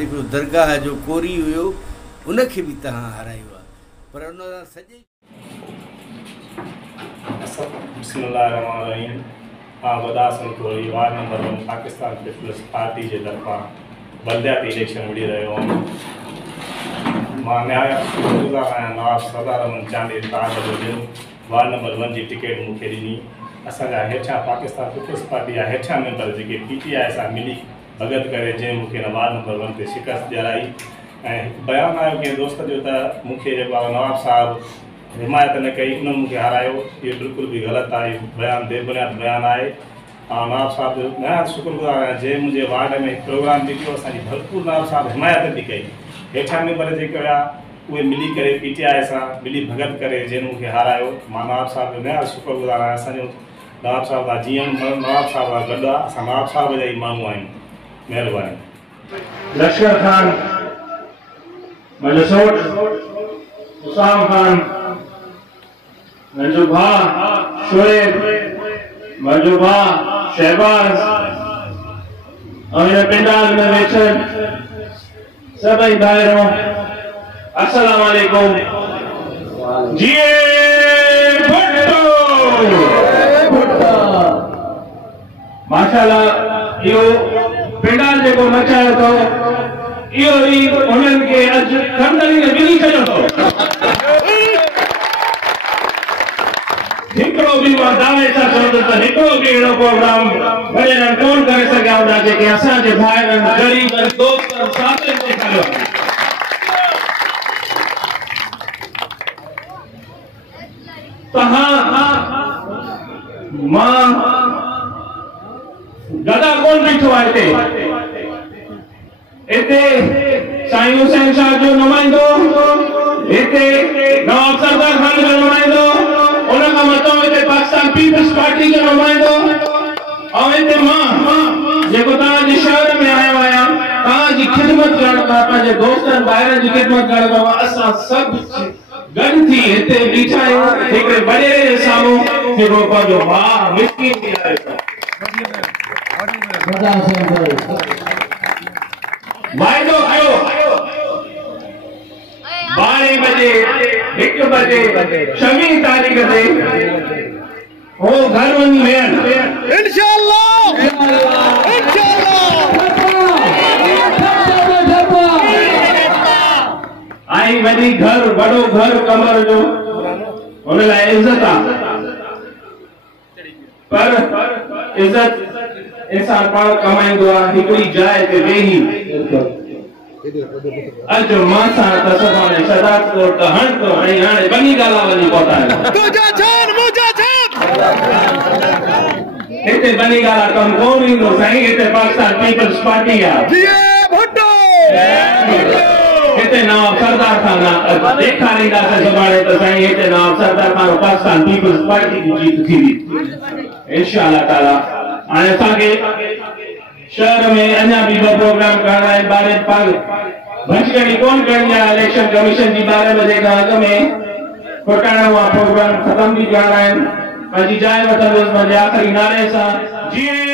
जेको दरगाह जो कोरी हुयो उनखे बि तव्हां हारायो आहे पर उन सॼे बिस्मिल्लाहिर्रहमानिर्रहीम। वॾा संतोरी ward number 1 Pakistan peoples party जे तरफ़ां बलदियाती इलेक्शन विड़ी रहियो हुउमि। मां गुज़ार आहियां नवाबज़ादा रहमान चांदी जो ॾिनो वार्ड नंबर 1 जी टिकट मूंखे ॾिनी। असांजा हेठियां पाकिस्तान पीपल्स पार्टी जा हेठियां मेंबर जेके PTI सां मिली भगत करे जंहिं मूंखे वार्ड नंबर 1 ते शिकस्त ॾियाराई ऐं बयानु आयो कंहिं दोस्त जो त मूंखे जेको आहे नवाब साहब हिमायत न कई उन्हनि मूंखे हारायो। इहो बिल्कुलु बि ग़लति आहे, बयानु बेबुनियाद बयानु आहे। नवाब साहब जो नया शुक्रगुज़ार आहियां जंहिं मुंहिंजे वार्ड में प्रोग्राम बि कयो, असांजी भरपूर नवाब साहब हिमायत बि कई। हेठियां मेंबर जेके हुआ उहे मिली करे PTI सां मिली भगत करे जंहिं मूंखे हारायो। मां नवाब साहब जो नया शुक्रगुज़ार आहियां। असांजो नवाब साहब जा जीअं नवाब साहब जा गॾु आहे, असां नवाब साहब जा ई माण्हू आहियूं। महिरबानी। लश्कर खान, मजसूर, उसाम खान, मंजू भा शोएब, मंजू भा शहबाज और पिंडाल में वेठल सभी भाइयों अस्सलाम वालेकुम। जिए भुट्टो माशाल्लाह यो पिंडाल जेको मचायो तो इहो ई उन्हनि खे अॼु कंदड़ी ने मिली छॾियो तो। हिकिड़ो बि मां दावे सां चवां त हिकिड़ो बि अहिड़ो प्रोग्राम भॼन कोन करे सघिया हूंदा जेके असांजे भाइरनि ग़रीबनि दोस्तनि साथियुनि खे कयो। तव्हां मां गदा कौन बीठो आहे हिते साईं हुसैन शाह जो नुमाइंदो, हिते नवाब सरदार खान जो नुमाइंदो, उनखां मथां हिते पाकिस्तान पीपल्स पार्टी जो नुमाइंदो और हिते मां जेको तव्हांजे शहर में आयो आहियां तव्हांजी ख़िदमत करणु पंहिंजे दोस्तनि ॿाहिरनि जी ख़िदमत करणु असां सभु गॾु थी हिते बीठा आहियूं हिकिड़े वॾेरे जे साम्हूं जेको पंहिंजो भाउ मिस्कीन थी आयो। वाइदो कयो 12 बजे 1 बजे 26 तारीख़ ते वो घर वञी वेहनि इंशाअल्लाह आई वॾी घर वॾो घर कमर जो हुन लाइ इज़त आहे पर इज़त इंसान पाण कमाईंदो आहे हिकिड़ी जाइ ते वेही। अॼु मां सां त सुभाणे सदात को त हण तो ऐं हाणे बनी गाला वञी पहुता हिते बनी गाला कम कोन ईंदो साईं। हिते पाकिस्तान पीपल्स पार्टी आहे। हिते नवाब सरदार खान ॾेखारींदासीं सुभाणे त साईं हिते नवाब सरदार खान पाकिस्तान पीपल्स पार्टी जी जीत थींदी इंशाअल्लाह ताला। हाणे असांखे शहर में अञा बि 2 प्रोग्राम करणा आहिनि। 12 पाग भंजकड़ी कोन करणी आहे। इलेक्शन कमीशन जी 12 बजे खां अॻु में खुटाइणो आहे। प्रोग्राम ख़तम बि करणा आहिनि। पंहिंजी जाइ वठंदुसि मुंहिंजे आख़िरी नारे सां। जीअं